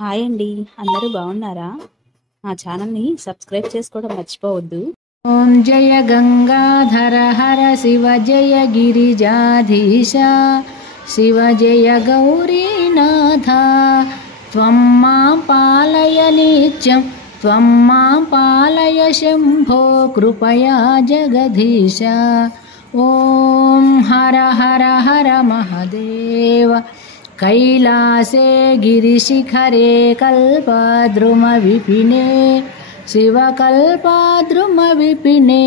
Hi అండి. అందరూ బాగున్నారా? మా ఛానల్‌ని సబ్స్క్రైబ్ చేసుకోవడం మర్చిపోవద్దు. ఓం జయ గంగాధర హర శివ జయ గిరిజాధీశ శివ జయ గౌరీనాథ త్వం మాం పాలయ నిత్యం త్వం మాం పాలయ శంభో కృపయా జగదీశ. ఓం హర హర హర మహదేవ. कैलासे गिरिशिखरे कल्पद्रुमविपिने शिवकल्पद्रुमविपिने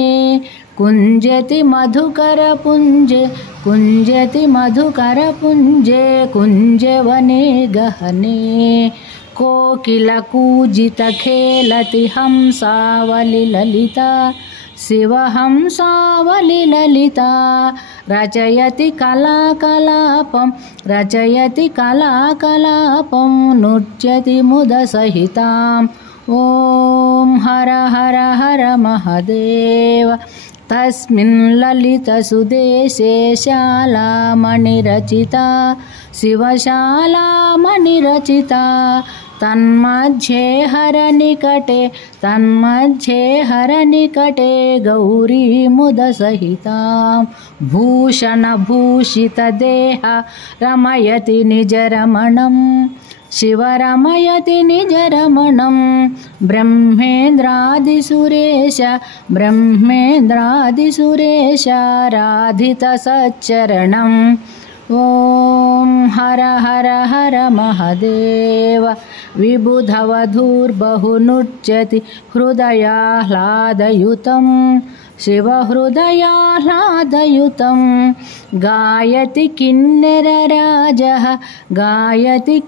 कुञ्जति मधुकरपुञ्जे कुञ्जति मधुकरपुञ्जे कुञ्जवने गहने कोकिलकूजितखेलति हंसावलिललिता शिवहंसावलिललिता रचयति कलाकलापं नृत्यति मुदसहितां. ॐ हर हर हर महदेव. तस्मिन् ललितसुदेशे शालामणिरचिता शिवशालामणिरचिता तन्मध्ये हरनिकटे गौरी मुदसहितां. भूषणभूषितदेह रमयति निजरमणं शिवरमयति निजरमणं. ब्रह्मेन्द्रादिसुरेश ॐ हर हर हर महदेव. विबुधवधूर्बहुनृत्यति हृदयाह्लादयुतं शिवहृदयाह्लादयुतं. गायति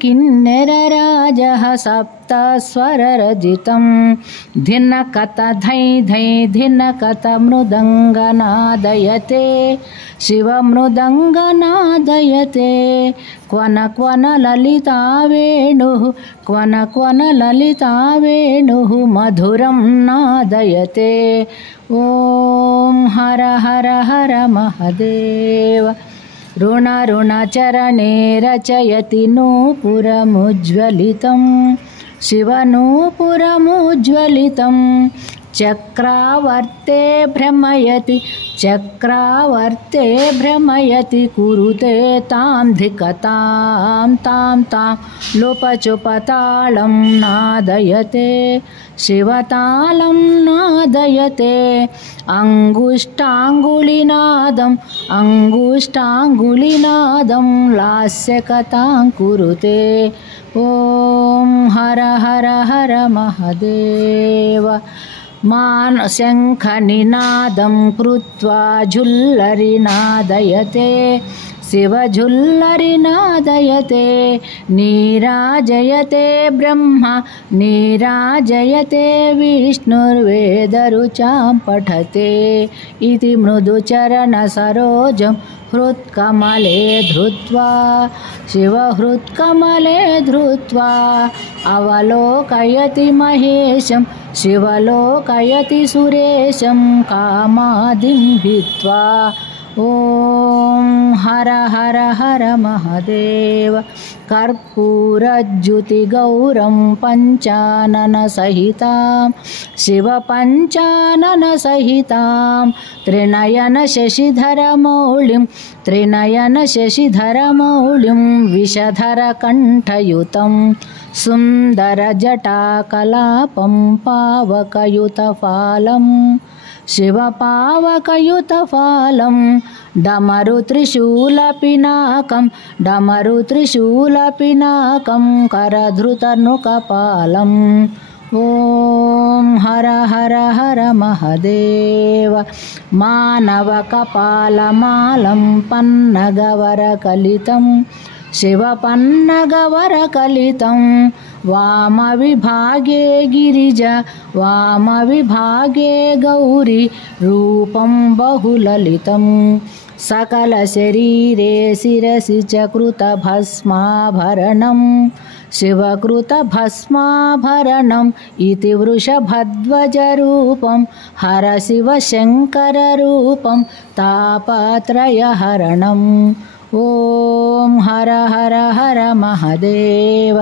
किन्नरराजः सप्तस्वररजितं. धिनकत धै धै धिनकत मृदङ्गनादयते शिवमृदङ्गनादयते. क्वन क्वन ललिता वेणुः मधुरं नादयते. ॐ हर हर हर महदेव. ऋणचरणे रचयति नूपुरमुज्ज्वलितं शिवनूपुरमुज्ज्वलितं. चक्रावर्ते भ्रमयति कुरुते तां धिकतां तां लोपचुपतालं नादयते शिवतालं नादयते. अङ्गुष्ठाङ्गुलिनादं लास्यकथां कुरुते. ॐ हर हर हर महदेव. शङ्खनिनादं कृत्वा झुल्लरिनादयते शिवझुल्लरिनादयते. नीराजयते ब्रह्मा नीराजयते विष्णुर्वेदरुचां पठते इति मृदुचरणसरोजं हृत्कमले धृत्वा शिवहृत्कमले धृत्वा. अवलोकयति महेशं शिवलोकयति सुरेशं कामादिं हित्वा. ॐ हर हर हर महदेव. कर्पूरज्युतिगौरं पञ्चाननसहितां शिवपञ्चाननसहितां. त्रिनयनशशिधरमौलिं विषधरकण्ठयुतं. सुन्दरजटाकलापं पावकयुतफालं शिवपावकयुतफालं. डमरुत्रिशूलपिनाकं करधृतनुकपालम्. ॐ हर हर हर महदेव. मानवकपालमालं पन्नगवरकलितं शिवपन्नगवरकलितं. वामविभागे गिरिजा वामविभागे गौरी रूपं बहुललितं. सकलशरीरे शिरसि च कृतभस्माभरणं शिवकृतभस्माभरणम् इति वृषभध्वजरूपं हरशिवशङ्कररूपं तापत्रयहरणम्. ॐ हर हर हर महादेव।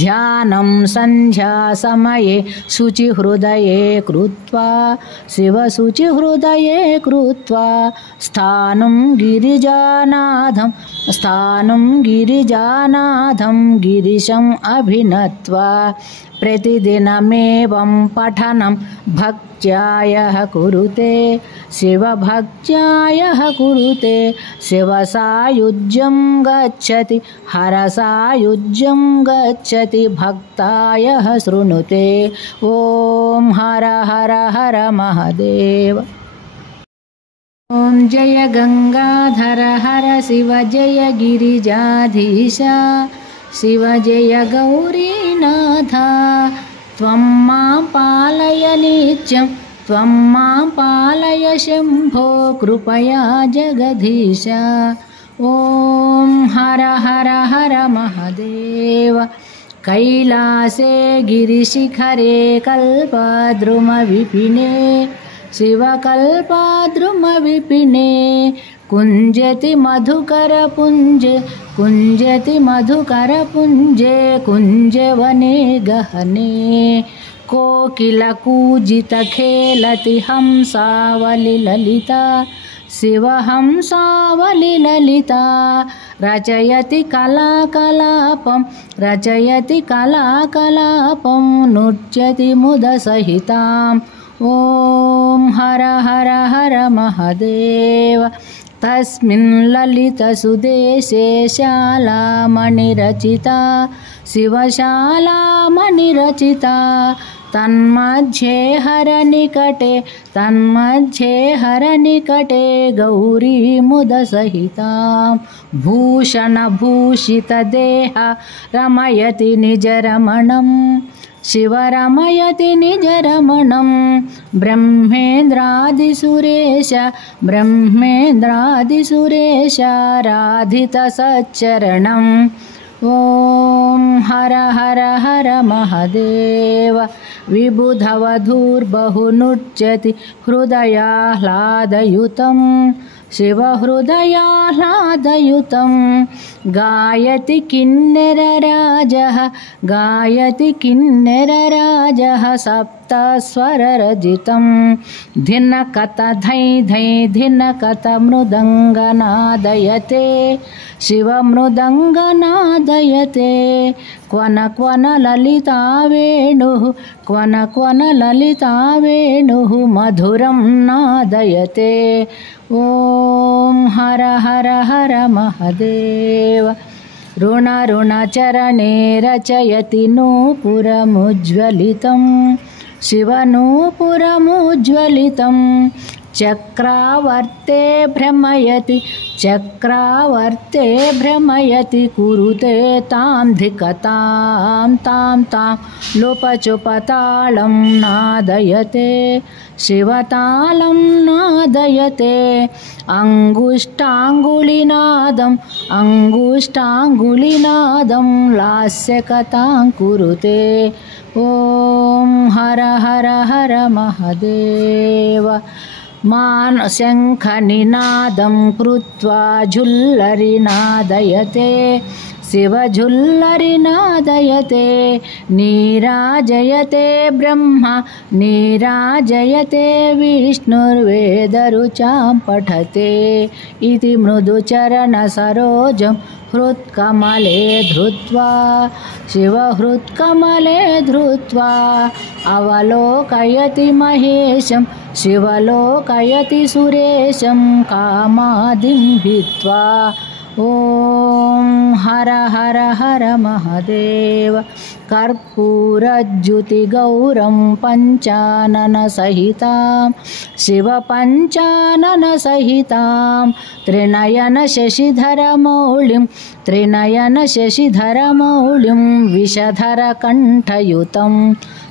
ध्यानं सन्ध्यासमये शुचिहृदये कृत्वा शिवशुचिहृदये कृत्वा स्थानं गिरिजानाथं गिरिशम् अभिनत्वा प्रतिदिनमेवं पठनं भक्त्यायः कुरुते शिवभक्त्यायः कुरुते। शिवसायुज्यं गच्छति हरसायुज्यं गच्छति भक्तायः शृणुते। ॐ हर हर हर महादेव। ॐ जय गंगाधर हर शिव जय गिरिजाधीश शिव जय गौरीनाथ। त्वं मां पालय नित्यं त्वं मां पालय शम्भो कृपया जगदीश। ॐ हर हर हर महादेव। कैलासे गिरिशिखरे कल्पद्रुमविपिने शिवकल्पद्रुमविपिने कुञ्जति मधुकरपुञ्जे कुञ्जवने गहने। कोकिलकूजितखेलति हंसावलिललिता शिवहंसावलिललिता। रचयति कलाकलापं नृत्यति मुदसहिताम्। ॐ हर हर हर महादेव। तस्मिन् ललितसुदेशे शालामणिरचिता शिवशालामणिरचिता। तन्मध्ये हरनिकटे गौरी मुदसहितां। भूषणभूषितदेह रमयति निजरमणं शिवरमयति निजरमणं। ब्रह्मेन्द्रादिसुरेश ॐ हर हर हर महादेव। विबुधवधूर्बहुनृत्यति हृदयाह्लादयुतं शिवहृदयाह्लादयुतं। गायति किन्नरराजः सप्तस्वररजितं। धिनकत धै धै धिनकत मृदङ्गनादयते शिवमृदङ्गनादयते। क्वन ललिता वेणुः मधुरं नादयते। ॐ हर हर हर महादेव। ऋणचरणे रचयति नूपुरमुज्ज्वलितं शिवनूपुरमुज्ज्वलितं। चक्रावर्ते भ्रमयति कुरुते तां धिकतां तां लोपचुपतालं नादयते शिवतालं नादयते। अङ्गुष्ठाङ्गुलिनादं लास्यकथां कुरुते। ॐ हर हर हर महादेव। शङ्खनिनादं कृत्वा झुल्लरिनादयते शिवझुल्लरिनादयते। नीराजयते ब्रह्मा नीराजयते विष्णुर्वेदरुचां पठते। इति मृदुचरणसरोजं हृत्कमले धृत्वा शिवहृत्कमले धृत्वा। अवलोकयति महेशं शिवलोकयति सुरेशं कामादिं भित्त्वा। ॐ हर हर हर महादेव। कर्पूरज्युतिगौरं पञ्चाननसहितां शिवपञ्चाननसहितां। त्रिनयनशशिधरमौलिं विषधरकण्ठयुतं।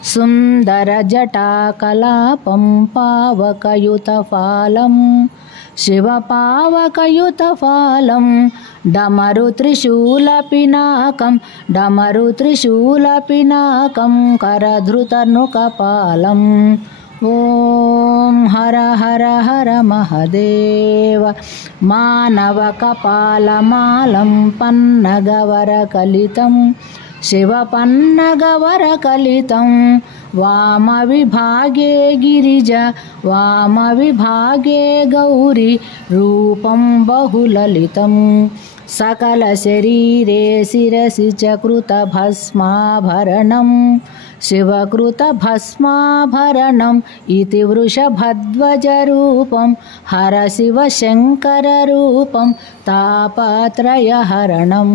सुन्दरजटाकलापं पावकयुतफालं शिवपावकयुतफालं। डमरुत्रिशूलपिनाकं करधृतनुकपालं। ॐ हर हर हर महदेव मानवकपालमालं पन्नगवरकलितं शिवपन्नगवरकलितं वामविभागे गिरिजा वामविभागे गौरी रूपं बहुललितं सकलशरीरे शिरसि च कृतभस्माभरणं शिवकृतभस्माभरणम् इति वृषभध्वजरूपं हर शिवशङ्कररूपं तापत्रयहरणम्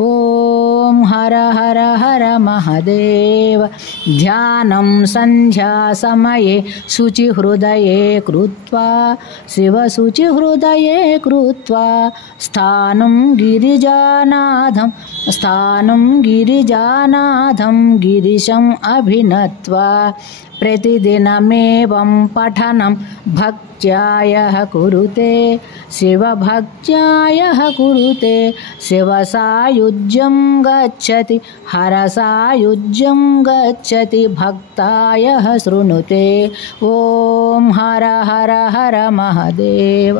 ॐ हर हर हर महदेव ध्यानं सन्ध्यासमये शुचिहृदये कृत्वा शिवशुचिहृदये कृत्वा स्थानं गिरिजानाथं गिरिशम् अभिनत्वा प्रतिदिनमेवं पठनं भक्त्यायः कुरुते शिवभक्त्यायः कुरुते शिवसायुज्यं गच्छति हरसायुज्यं गच्छति भक्तायः शृणुते ॐ हर हर हर महदेव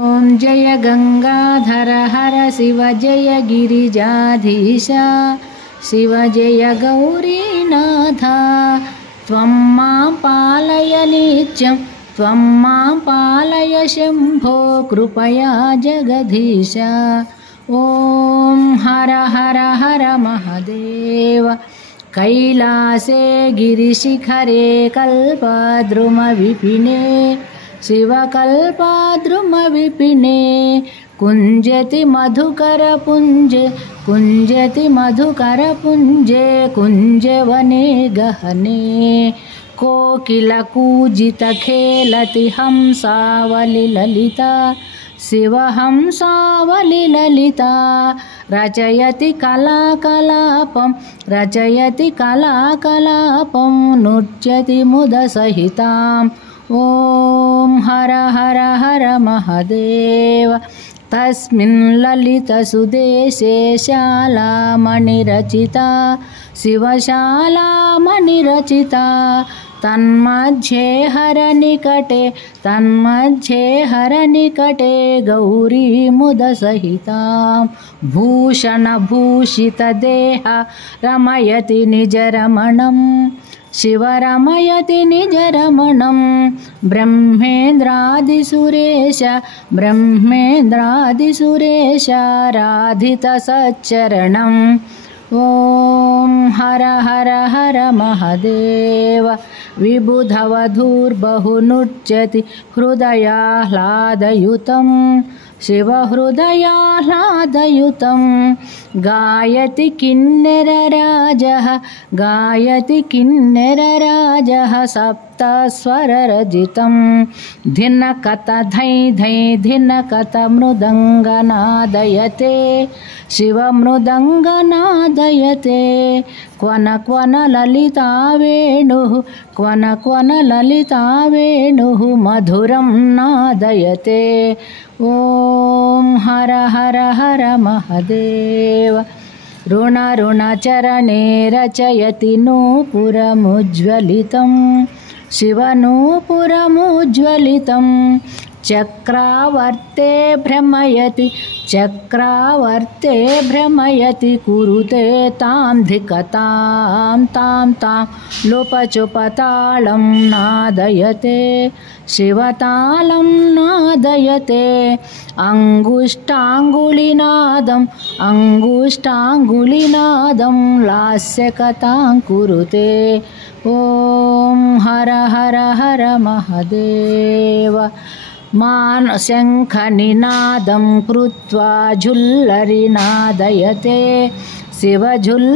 ॐ जय गंगाधर हर शिव जय गिरिजाधीशा शिव जय गौरीनाथ त्वं मां पालय नित्यं त्वं मां पालय शम्भो कृपया जगदीश ॐ हर हर हर महदेव कैलासे गिरिशिखरे कल्पद्रुमविपिने शिवकल्पद्रुमविपिने कुञ्जति मधुकरपुञ्जे कुञ्जवने गहने कोकिलकूजितखेलति हंसावलिललिता शिवहंसावलिललिता रचयति कलाकलापं नृत्यति मुदसहितां ॐ हर हर हर महदेव तस्मिन् ललितसुदेशे शालामणिरचिता शिवशालामणिरचिता तन्मध्ये हरनिकटे गौरी मुदसहितां भूषणभूषितदेहा रमयति निजरमणं शिवरमयति निजरमणं ब्रह्मेन्द्रादिसुरेश राधितसच्चरणम् ॐ हर हर हर महदेव विबुधवधूर्बहुनृत्यति हृदयाह्लादयुतं शिवहृदयाह्लादयुतं गायति किन्नरराजः सप्तस्वररजितं धिनकत धै धै धिनकत मृदङ्गनादयते शिवमृदङ्गनादयते क्वन क्वन ललिता वेणुः मधुरं नादयते ॐ हर हर हर महदेव ऋणचरणे रचयति नूपुरमुज्ज्वलितं शिवनूपुरमुज्ज्वलितं चक्रावर्ते भ्रमयति कुरुते तां धिकतां तां लुपचुपतालं नादयते शिवतालं नादयते अङ्गुष्टाङ्गुलिनादं लास्यकथां कुरुते ॐ हर हर हर महदेव शङ्खनिनादं कृत्वा झुल्लरिनादयते शिवझुल्लरिनादयते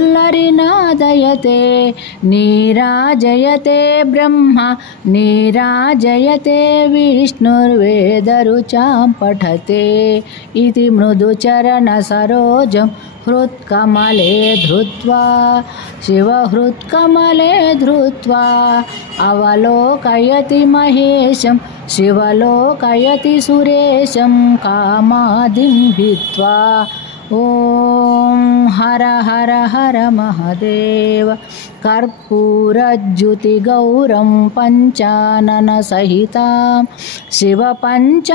नीराजयते ब्रह्मा नीराजयते विष्णुर्वेदरुचां पठते इति मृदुचरणसरोजं हृत्कमले धृत्वा शिवहृत्कमले धृत्वा अवलोकयति महेशं शिवलोकयति सुरेशं कामादिं हित्वा ॐ हर हर हर महादेव कर्पूरज्युतिगौरं पञ्चाननसहितां शिवपञ्चाननसहितां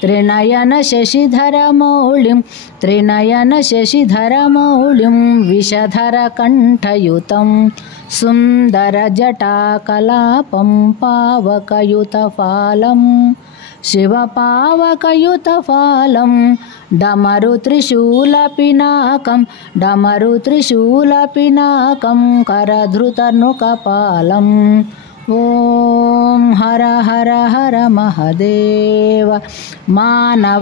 त्रिनयनशशिधरमौलिं विषधरकण्ठयुतं सुन्दरजटाकलापं पावकयुतफालं शिवपावकयुतफालं डमरुत्रिशूलपिनाकं करधृतनुकपालम् ॐ हर हर हर महादेव मानवकपालमालं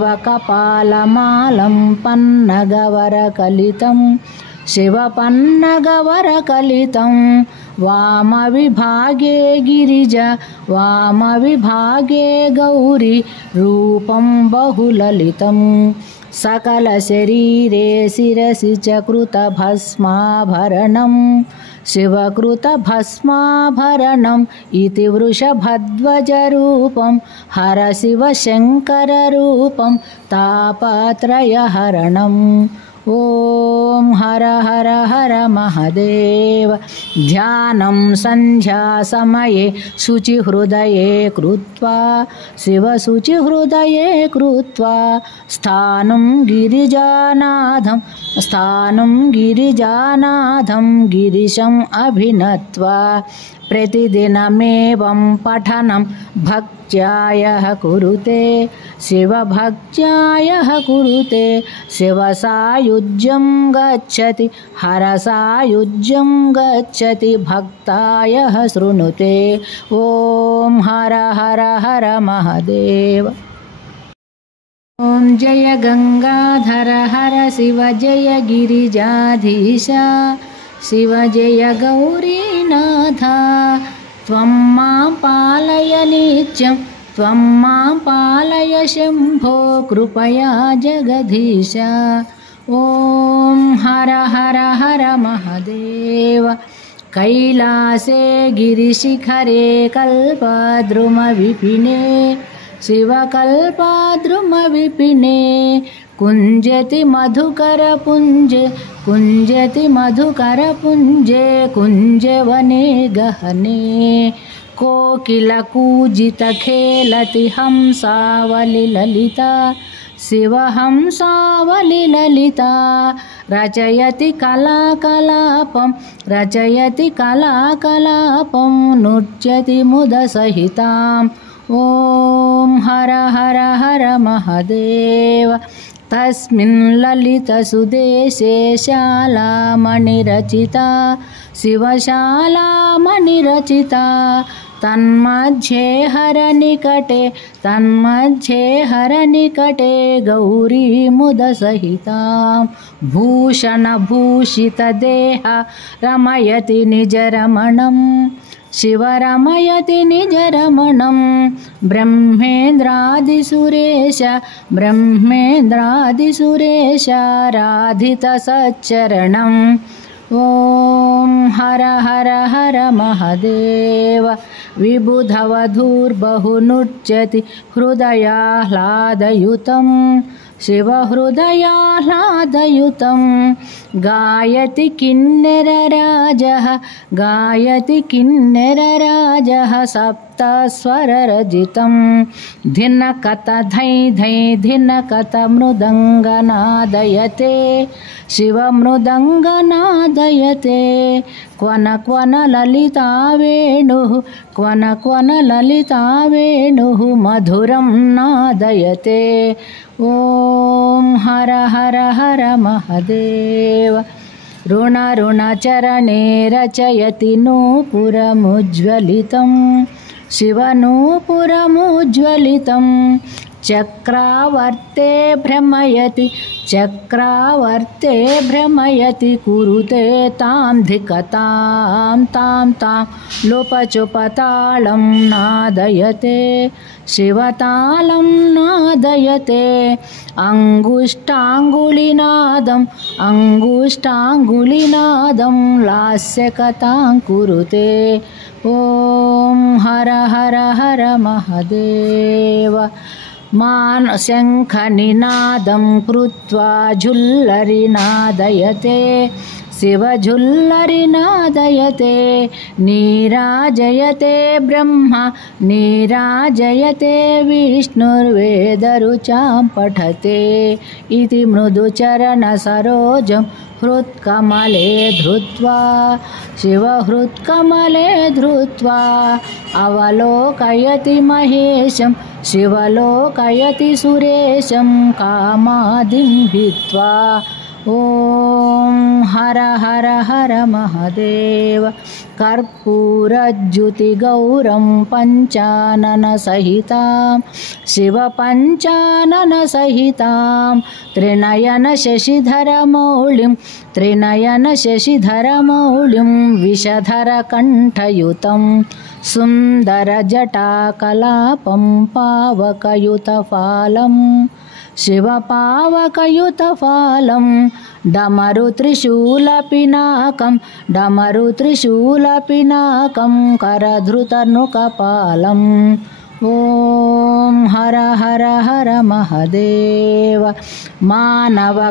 पन्नगवरकलितं शिवपन्नगवरकलितं वामविभागे गिरिजा वामविभागे गौरी रूपं बहुललितं सकलशरीरे शिरसि च कृतभस्माभरणं शिवकृतभस्माभरणम् इति वृषभध्वजरूपं हर शिवशङ्कररूपं तापत्रयहरणम् ॐ हर हर हर महादेव ध्यानं सन्ध्यासमये शुचिहृदये कृत्वा शिवशुचिहृदये कृत्वा स्थानं गिरिजानाथं गिरिशम् अभिनत्वा प्रतिदिनमेवं पठनं भक्त्यायः कुरुते शिवभक्त्यायः कुरुते शिवसायुज्यं गच्छति हरसायुज्यं गच्छति भक्तायः शृणुते ॐ हर हर हर महादेव ॐ जय गंगाधर हर शिव जय गिरिजाधीशा शिव जय गौरीनाथ त्वं मां पालय नित्यं त्वं मां पालय शम्भो कृपया जगदीश ॐ हर हर हर महादेव कैलासे गिरिशिखरे कल्पद्रुमविपिने शिवकल्पद्रुमविपिने कुञ्जति मधुकरपुञ्जे कुञ्जवने गहने कोकिलकूजितखेलति हंसावलिललिता शिवहंसावलिललिता रचयति कलाकलापं नृत्यति मुदसहिताम् ॐ हर हर हर महादेव तस्मिन् ललितसुदेशे शालामणिरचिता शिवशालामणिरचिता तन्मध्ये हरनिकटे गौरी मुदसहितां भूषणभूषितदेहा रमयति निजरमणं शिवरमयति निजरमणं ब्रह्मेन्द्रादिसुरेश राधितसच्चरणम् ॐ हर हर हर महादेव विबुधवधूर्बहुनृत्यति हृदयाह्लादयुतं शिवहृदयाह्लादयुतं गायति किन्नरराजः सप्तस्वररजितं धिनकत धै धै धिनकत मृदङ्गनादयते शिवमृदङ्गनादयते क्वन ललिता वेणुः मधुरं नादयते ॐ हर हर हर महादेव ऋणचरणे रचयति नूपुरमुज्ज्वलितं शिवनूपुरमुज्ज्वलितं चक्रावर्ते भ्रमयति कुरुते तां धिकतां तां लोपचुपतालं नादयते शिवतालं नादयते अङ्गुष्टाङ्गुलिनादं लास्यकथां कुरुते ॐ हर हर हर महादेव शङ्खनिनादं कृत्वा झुल्लरिनादयते शिवझुल्लरिनादयते नीराजयते ब्रह्म नीराजयते विष्णुर्वेदरुचां पठते इति मृदुचरणसरोजं हृत्कमले धृत्वा शिवहृत्कमले धृत्वा अवलोकयति महेशं शिवलोकयति सुरेशं कामादिं भित्त्वा ॐ हर हर हर महादेव कर्पूरज्युतिगौरं पञ्चाननसहितां शिवपञ्चाननसहितां त्रिनयनशशिधरमौलिं विषधरकण्ठयुतं सुन्दरजटाकलापं पावकयुतफालं शिवपावकयुतफालं डमरुत्रिशूलपिनाकं करधृतनुकपालम् ॐ हर हर हर महादेव मानवकपालमालं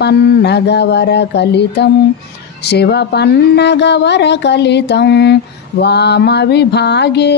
पन्नगवरकलितं शिवपन्नगवरकलितं वामविभागे